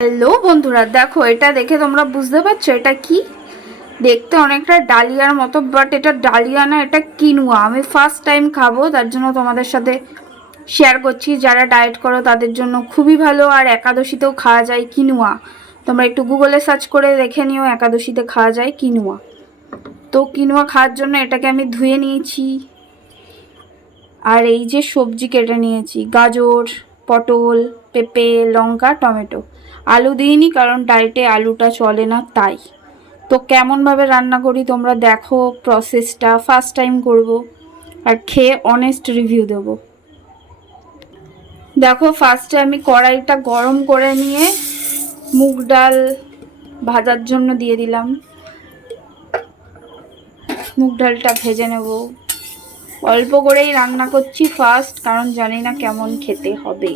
Hello বন্ধুরা, দেখো এটা দেখে তোমরা বুঝতে পারছো এটা কি? দেখতে অনেকটা ডালিয়ার মতো, বাট এটা ডালিয়া না, এটা কিনুয়া। আমি ফার্স্ট টাইম খাবো, তার জন্য তোমাদের সাথে শেয়ার করছি। যারা ডায়েট করো তাদের জন্য খুবই ভালো, আর একাদশীতেও খাওয়া যায় কিনুয়া। তোমরা একটু গুগলে সার্চ করে দেখে নিও, একাদশীতে খাওয়া যায় কিনুয়া। তো কিনুয়া খাওয়ার জন্য এটাকে আমি ধুয়ে নিয়েছি, আর এই যে সবজি কেটে নিয়েছি, গাজর, পটল, পেঁপে, লঙ্কা, টমেটো। আলু দিইনি কারণ ডায়েটে আলুটা চলে না তাই। তো কেমনভাবে রান্না করি তোমরা দেখো প্রসেসটা, ফার্স্ট টাইম করব, আর খেয়ে অনেস্ট রিভিউ দেবো। দেখো ফার্স্টে আমি কড়াইটা গরম করে নিয়ে মুগ ডাল ভাজার জন্য দিয়ে দিলাম। মুগ ডালটা ভেজে নেব। অল্প করেই রান্না করছি ফার্স্ট, কারণ জানি না কেমন খেতে হবে।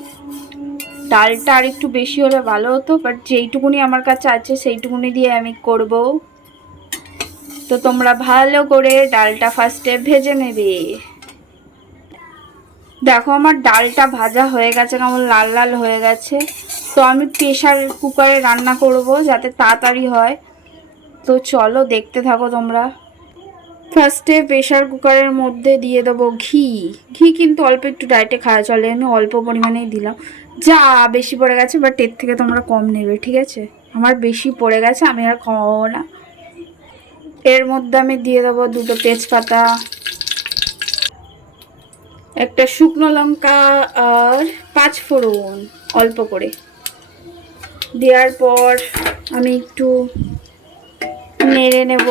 ডালটা আর একটু বেশি হলে ভালো হতো, বাট যেইটুকুনি আমার কাছে আছে সেইটুকুনি দিয়ে আমি করব। তো তোমরা ভালো করে ডালটা ফার্স্টে ভেজে নেবে। দেখো আমার ডালটা ভাজা হয়ে গেছে, কেমন লাল লাল হয়ে গেছে। তো আমি প্রেশার কুকারে রান্না করব যাতে তাড়াতাড়ি হয়। তো চলো দেখতে থাকো তোমরা। ফার্স্টে প্রেশার কুকারের মধ্যে দিয়ে দেবো ঘি। ঘি কিন্তু অল্প একটু ডায়েটে খাওয়া চলে, আমি অল্প পরিমাণেই দিলাম। যা বেশি পড়ে গেছে, বাট এর থেকে তোমরা কম নেবে, ঠিক আছে? আমার বেশি পড়ে গেছে, আমি আর কমাবো না। এর মধ্যে আমি দিয়ে দেবো দুটো তেজপাতা, একটা শুকনো লঙ্কা, আর 5 ফোড়ন অল্প করে দেওয়ার পর আমি একটু নেড়ে নেব,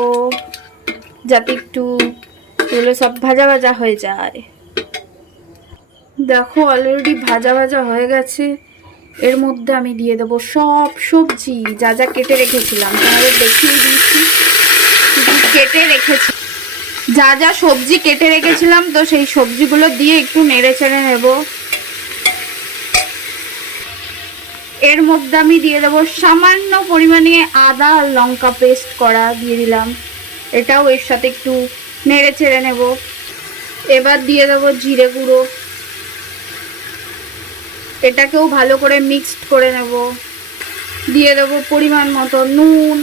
যাতে একটু এগুলো সব ভাজা ভাজা হয়ে যায়। দেখো অলরেডি ভাজা ভাজা হয়ে গেছে। এর মধ্যে আমি দিয়ে দেবো সব সবজি, যা যা কেটে রেখেছিলাম, তোমাদের দেখিয়ে দিচ্ছি। কেটে রেখেছি, যা যা সবজি কেটে রেখেছিলাম, তো সেই সবজিগুলো দিয়ে একটু নেড়ে চেড়ে নেব। এর মধ্যে আমি দিয়ে দেবো সামান্য পরিমাণে আদা আর লঙ্কা পেস্ট করা দিয়ে দিলাম। এটাও এর সাথে একটু নেড়ে চেড়ে নেব। এবার দিয়ে দেবো জিরে গুঁড়ো, এটাকেও ভালো করে মিক্সড করে নেব। দিয়ে দেবো পরিমাণ মতো নুন,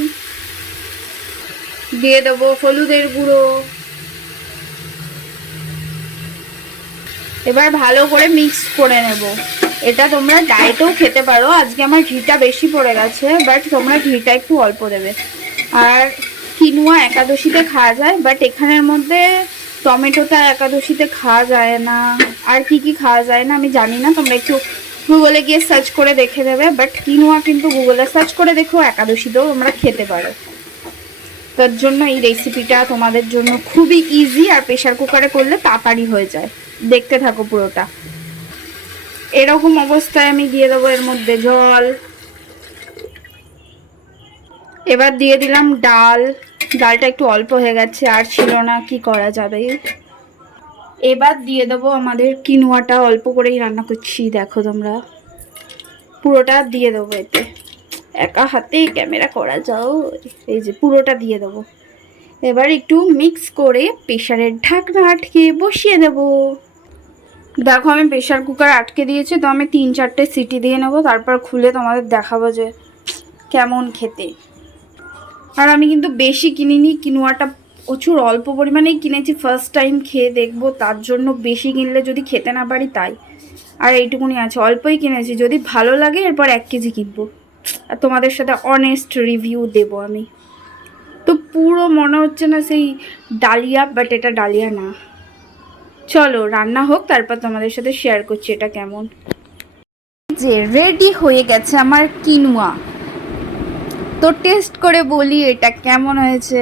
দিয়ে দেবো হলুদের গুঁড়ো। এবার ভালো করে মিক্স করে নেব। এটা তোমরা ডায়েটেও খেতে পারো। আজকে আমার ঘিটা বেশি পড়ে গেছে, বাট তোমরা ঘিটা একটু অল্প দেবে। আর কিনুয়া একাদশীতে খাওয়া যায়, বাট এখানের মধ্যে টমেটোটা একাদশীতে খাওয়া যায় না। আর কি কি খাওয়া যায় না আমি জানি না, তোমরা একটু গুগলে গিয়ে সার্চ করে দেখে দেবে। বাট কিনুয়া কিন্তু গুগলে সার্চ করে দেখো একাদশীতেও তোমরা খেতে পারো। তার জন্য এই রেসিপিটা তোমাদের জন্য খুবই ইজি, আর প্রেশার কুকারে করলে তাড়াতাড়ি হয়ে যায়। দেখতে থাকো পুরোটা। এরকম অবস্থায় আমি দিয়ে দেবো এর মধ্যে জল। এবার দিয়ে দিলাম ডাল। ডালটা একটু অল্প হয়ে গেছে, আর ছিল না, কি করা যাবে। এবার দিয়ে দেবো আমাদের কিনুয়াটা, অল্প করেই রান্না করছি, দেখো তোমরা। পুরোটা দিয়ে দেবো এতে। একা হাতে ক্যামেরা করা যাও, এই যে পুরোটা দিয়ে দেবো। এবার একটু মিক্স করে প্রেশারের ঢাকনা আটকে বসিয়ে দেবো। দেখো আমি প্রেশার কুকার আটকে দিয়েছি, তো আমি 3-4টে সিটি দিয়ে নেবো, তারপর খুলে তোমাদের দেখাবো যে কেমন খেতে। আর আমি কিন্তু বেশি কিনিনি, কিনুয়াটা প্রচুর অল্প পরিমাণেই কিনেছি, ফার্স্ট টাইম খেয়ে দেখবো, তার জন্য বেশি কিনলে যদি খেতে না পারি তাই। আর এইটুকুনি আছে, অল্পই কিনেছি, যদি ভালো লাগে এরপর 1 কেজি কিনবো, আর তোমাদের সাথে অনেস্ট রিভিউ দেবো আমি। তো পুরো মনে হচ্ছে না সেই ডালিয়া, বাট এটা ডালিয়া না। চলো রান্না হোক, তারপর তোমাদের সাথে শেয়ার করছি এটা কেমন। যে রেডি হয়ে গেছে আমার কিনুয়া। তো টেস্ট করে বলি এটা কেমন হয়েছে।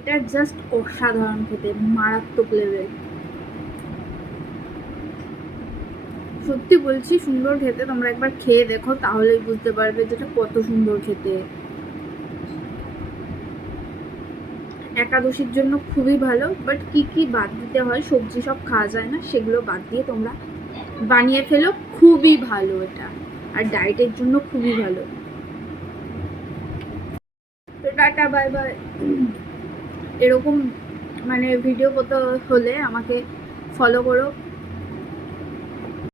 এটা জাস্ট অসাধারণ খেতে, মারাত্মক লেভেল। সত্যি বলছি সুন্দর খেতে, তোমরা একবার খেয়ে দেখো, তাহলেই বুঝতে পারবে যেটা কত সুন্দর খেতে। একাদশীর জন্য খুবই ভালো, বাট কি কি বাদ দিতে হয়, সবজি সব খাওয়া যায় না, সেগুলো বাদ দিয়ে তোমরা বানিয়ে ফেলো, খুবই ভালো এটা। আর ডায়েটের জন্য খুবই ভালো। তো টাটা, বাই বাই। এরকম মানে ভিডিও করতে হলে আমাকে ফলো করো।